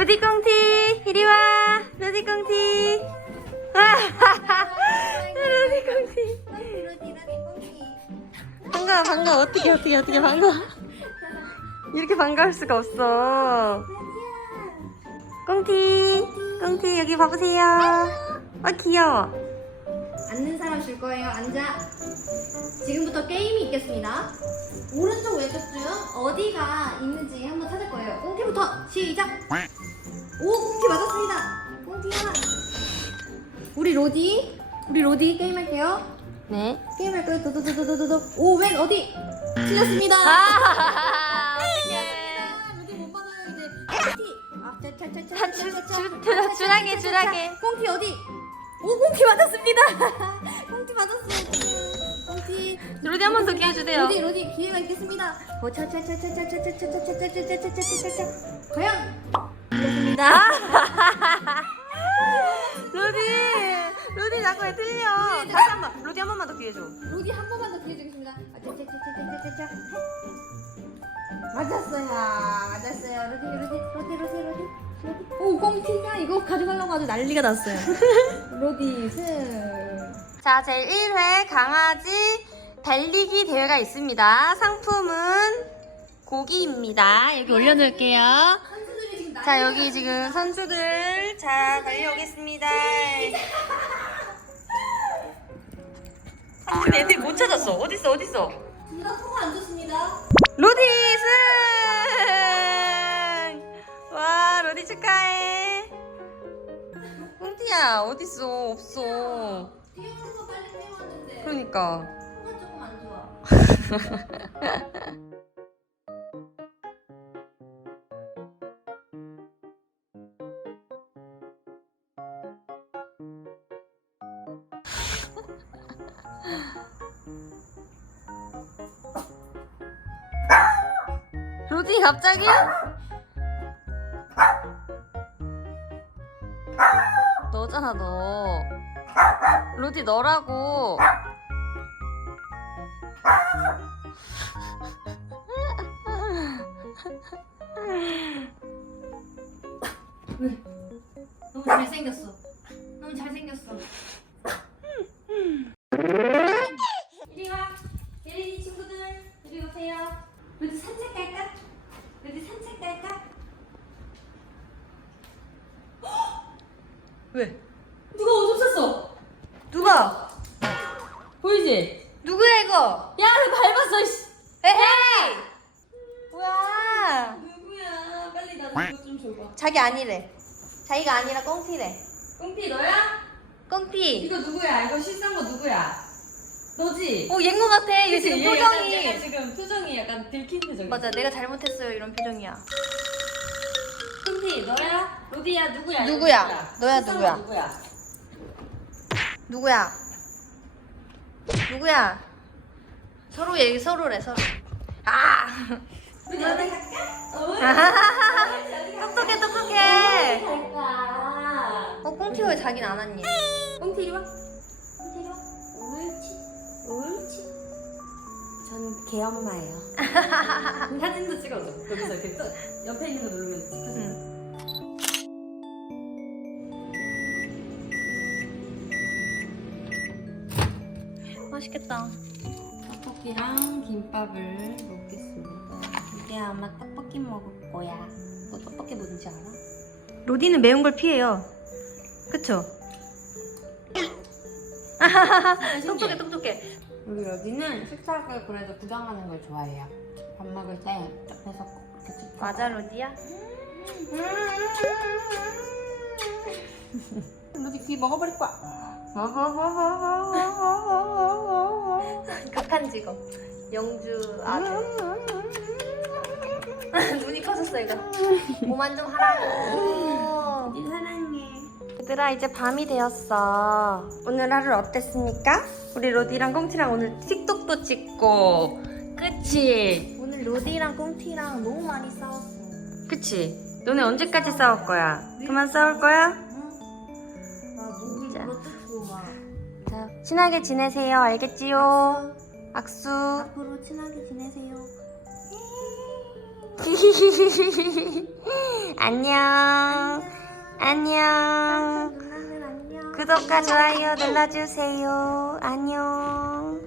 로디 꽁티 이리 와. 로디 꽁티. 로디 꽁티. 반가워 반가워. 어떻게 어떻게 어떻게 반가워? 이렇게 반가울 수가 없어. 꽁티 꽁티 여기 봐보세요. 아 귀여워. 앉는 사람 줄 거예요. 앉아. 지금부터 게임 이 있겠습니다. 오른쪽 왼쪽 중 어디가 있는지 한번 찾을 거예요. 꽁티부터 시작. 오 꽁티 맞았습니다. 꽁티야. 우리 로디, 우리 로디 게임 할게요. 네 게임 할 거예요. 도도도도도도. 오웬 어디? 틀렸습니다. 아, 로디 못 받아요 이제. 꽁티. 아, 차차차차. 아, 주- 주- 주- 준하게. 꽁티 어디? 오 꽁티 맞았습니다. 꽁티 맞았어요. 로디 한 번 더 기회 주세요 로디 로디 기회가 있겠습니다. 어, 차차차차차차차차차차차차차차 과연 나 로디 로디 자꾸 왜 틀려 다시 한 번 로디 한 번만 더 기회 줘 로디 한 번만 더 기회 주겠습니다. 아, 차차차차차차차 맞았어요. 맞았어요. 로디 로디 로디 로디 로디. 오 꽁티가 이거 가져가려고 아주 난리가 났어요. 로디 승. 자, 제 1회 강아지 달리기 대회가 있습니다. 상품은 고기입니다. 여기 올려놓을게요. 자, 여기 지금 선수들 자 달려오겠습니다. 아, 근데 애들이 못 찾았어. 어딨어, 어딨어? 둘다 통화 안 좋습니다. 로디 승! 와, 로디 축하해. 꽁티야, 어딨어? 없어. 그러니까. 로디 갑자기? 너잖아 너. 로디 너라고. 왜? 너무 잘생겼어. 너무 잘생겼어. 이리 와. 예린이 친구들, 이리 오세요. 우리 산책 갈까? 우리 산책 갈까? 왜? 이거? 야, 너 밟았어, 씨. 에헤이! 뭐야? 누구야? 빨리 나 이거 좀 줘봐. 자기 아니래. 자기가 아니라 꽁피래. 꽁피 너야? 꽁피. 이거 누구야? 이거 실수한 거 누구야? 너지? 오, 얘인 것 같아. 얘 지금 얘 표정이. 약간, 약간 지금 표정이 약간 들킨 표정. 맞아, 내가 잘못했어요. 이런 표정이야. 꽁피 너야? 로디야 누구야? 이거 누구야? 너야, 실수한 누구야? 거 누구야? 누구야? 누구야? 서로 얘기 서로래 서로. 아! 로디 어디 갈까? 똑똑해 똑똑해. 갈까? 어 꽁티 왜 자기는 안 왔니? 꽁피 이리 와. 꽁피 이리 와. 옳지. 옳지. 저는 개엄마예요. 사진도 찍어줘. 여기서 이렇게 또 옆에 있는 거 누르면. 응. 맛있겠다. 떡볶이랑 김밥을 먹겠습니다. 이게 아마 떡볶이 먹을 거야. 너 떡볶이 뭔지 알아? 로디는 매운 걸 피해요. 그쵸? 똑똑해 똑똑해. 우리 여기는 식사를 그래도 구경하는 걸 좋아해요. 밥 먹을 때 옆에서 꼭 이렇게 찍고. 맞아 로디야? 로디 귀 먹어버릴 거야. 극한 직업. 영주 아들. 눈이 커졌어 이거. 그만 좀 하라고. 로디 사랑해. 얘들아 이제 밤이 되었어. 오늘 하루 어땠습니까? 우리 로디랑 꽁티랑 오늘 틱톡도 찍고 그치? 오늘 로디랑 꽁티랑 너무 많이 싸웠어. 그치? 너네 언제까지 싸울 거야? 그만 싸울 거야? 맞아. 자, 친하게 지내세요. 알겠지요? 악수. 앞으로 친하게 지내세요. 안녕. 안녕. 구독과 좋아요 눌러주세요. 안녕.